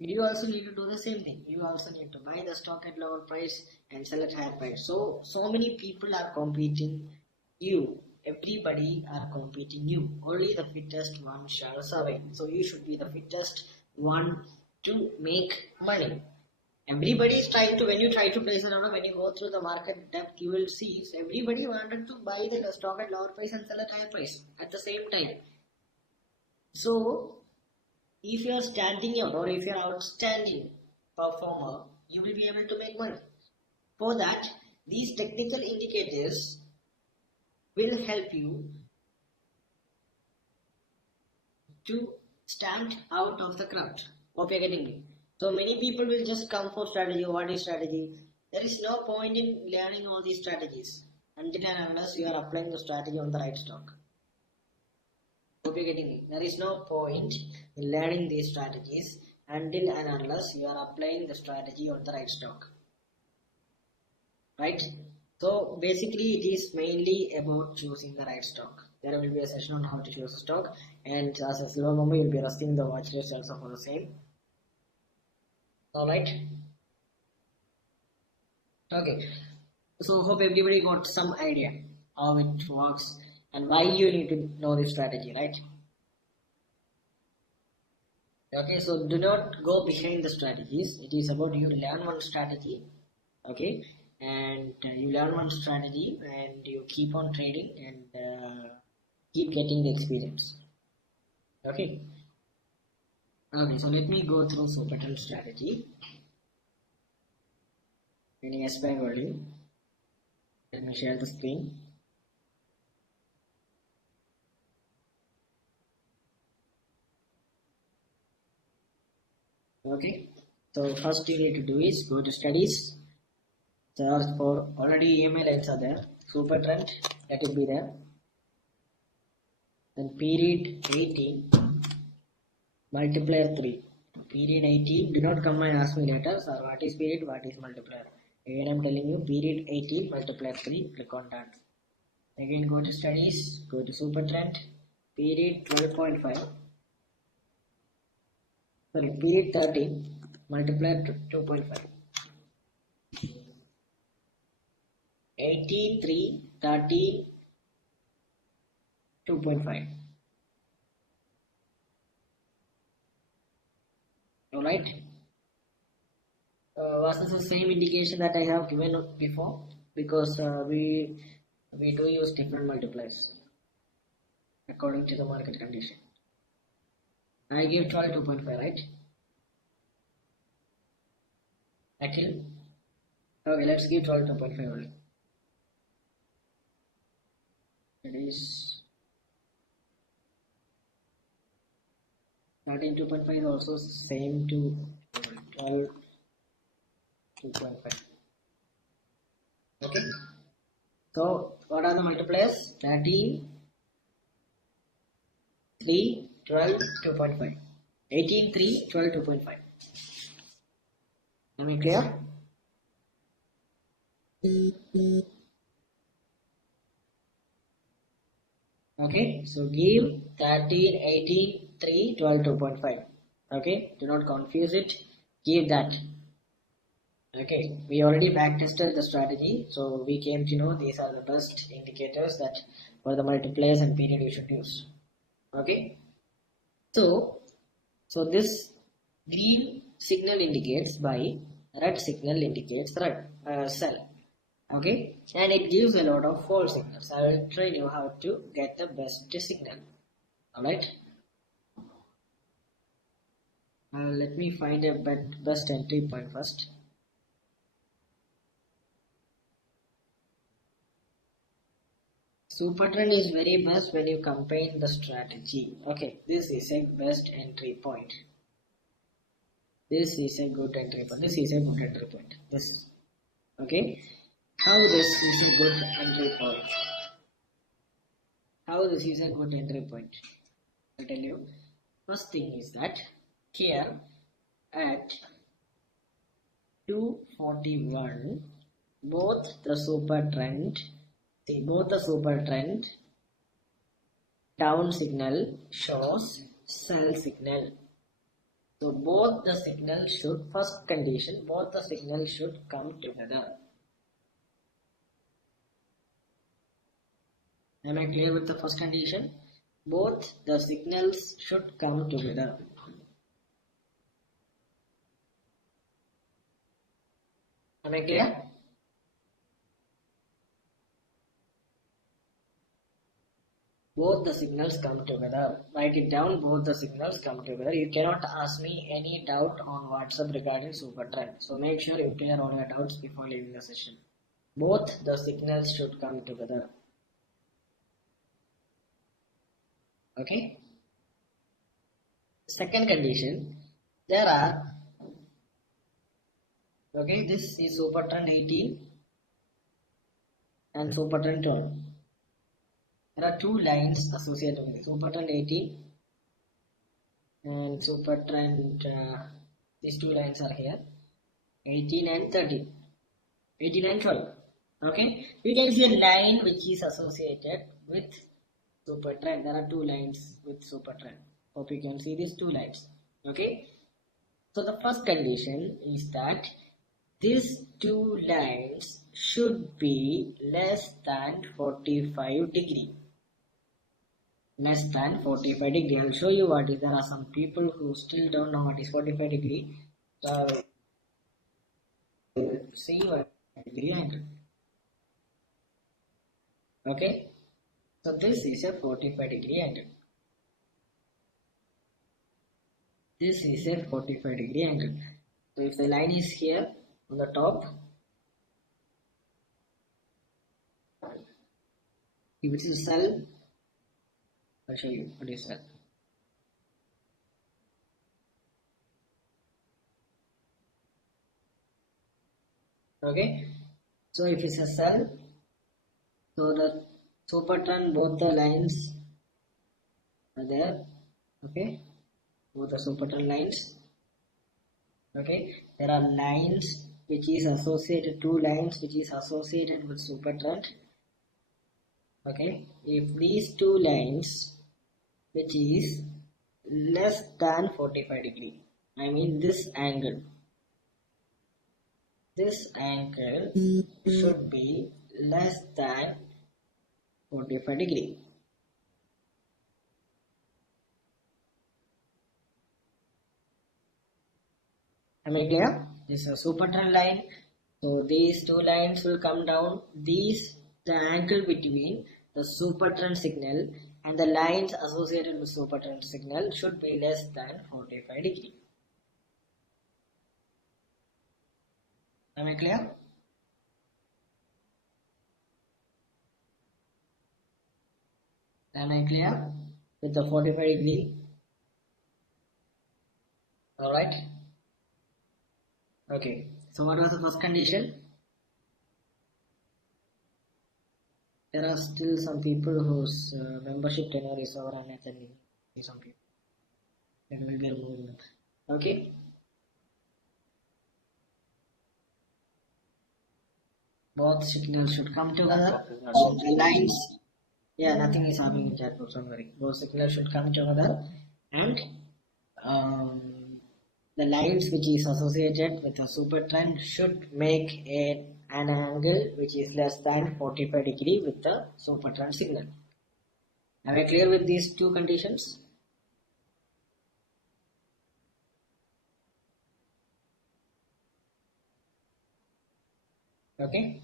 You also need to do the same thing. You also need to buy the stock at lower price and sell at higher price. So many people are competing you. Everybody are competing you. Only the fittest one shall survive. So you should be the fittest one to make money. Everybody is trying to, when you try to place an order, when you go through the market depth, you will see everybody wanted to buy the stock at lower price and sell at higher price at the same time. So if you are standing out or if you are outstanding performer, you will be able to make money. For that, these technical indicators will help you to stand out of the crowd. Hope you're getting me. So many people will just come for strategy. What is strategy? There is no point in learning all these strategies until and unless you are applying the strategy on the right stock. Hope you're getting me. There is no point in learning these strategies until and unless you are applying the strategy on the right stock. Right? So basically it is mainly about choosing the right stock. There will be a session on how to choose a stock, and as a slow moment, you'll be resting the watch list also for the same. Alright. Okay. So hope everybody got some idea how it works and why you need to know this strategy, right? Okay, so do not go behind the strategies. It is about you learn one strategy, okay, and you learn one strategy and you keep on trading and keep getting the experience. Okay. Okay, so let me go through SuperTrend strategy. Meaning SPY value. Let me share the screen. Okay, so first you need to do is go to studies, search for, already email lines are there, SuperTrend, let it be there. Then period 18 multiplier 3. Period 18, do not come and ask me later, sir, what is period, what is multiplier. Again I'm telling you, period 18 multiplier 3, click on that. Again go to studies, go to SuperTrend, period 12.5. Sorry, period 13 multiplier 2.5. 18, 3, 13, 2.5. Alright. Was this the same indication that I have given before? Because we do use different multipliers according to the market condition. I give 12 2.5, right? Akhil? Okay, let's give 12 2.5 only. It is 13 2.5 is also same to 12 2.5. Okay. So what are the multipliers? 13, 3, 12, 2.5. 18, 3, 12, 2.5. Am I clear? Okay, so give 13, 18, 3, 12, 2.5. Okay, do not confuse it. Give that. Okay, we already back tested the strategy, so we came to know these are the best indicators that for the multipliers and period you should use. Okay, so this green signal indicates buy, red signal indicates sell. Okay, and it gives a lot of false signals. I will train you how to get the best signal. Alright, let me find a best entry point first. SuperTrend is very best when you combine the strategy. Okay, this is a best entry point. This is a good entry point. This is a good entry point. This, okay. How this is a good entry point? How this is a good entry point? I'll tell you. First thing is that here at 241, both the SuperTrend down signal shows sell signal. So both the signals should, first condition, both the signals should come together. Am I clear with the first condition? Both the signals should come together. Am I clear? Both the signals come together. Write it down, both the signals come together. You cannot ask me any doubt on WhatsApp regarding Supertrend. So make sure you clear all your doubts before leaving the session. Both the signals should come together. Okay? Second condition, there are, okay, this is Supertrend 18 and Supertrend 12. There are two lines associated with it. Supertrend 18 and Supertrend, these two lines are here, 18 and 13, 18 and 12. Okay, you can see a line which is associated with Supertrend. There are two lines with Supertrend. Hope you can see these two lines. Okay, so the first condition is that these two lines should be less than 45 degree. Less than 45 degree. I'll show you what is. There are some people who still don't know what is 45 degree. So see what degree angle. Okay, so this is a 45 degree angle. This is a 45 degree angle. So if the line is here on the top, if it is a cell, I'll show you what is cell. Okay, so if it's a cell, so the Supertrend, both the lines are there. Okay, both the Supertrend lines. Okay, there are lines which is associated, two lines which is associated with Supertrend. Okay, if these two lines which is less than 45 degree, I mean this angle should be less than 45 degree. Am I clear? This is a Supertrend line. So these two lines will come down. The angle between the Supertrend signal and the lines associated with Supertrend signal should be less than 45 degree. Am I clear? Am I clear with the 45 degree? Alright. Okay. So what was the first condition? There are still some people whose membership tenure is over and attending. Some people. Then we will be removing them. Okay. Both signals should come together. The lines, yeah, nothing is happening in chat box, don't worry. Both signals should come together, and the lines which is associated with the Supertrend should make an angle which is less than 45 degree with the Supertrend signal. Am I clear with these two conditions? Okay.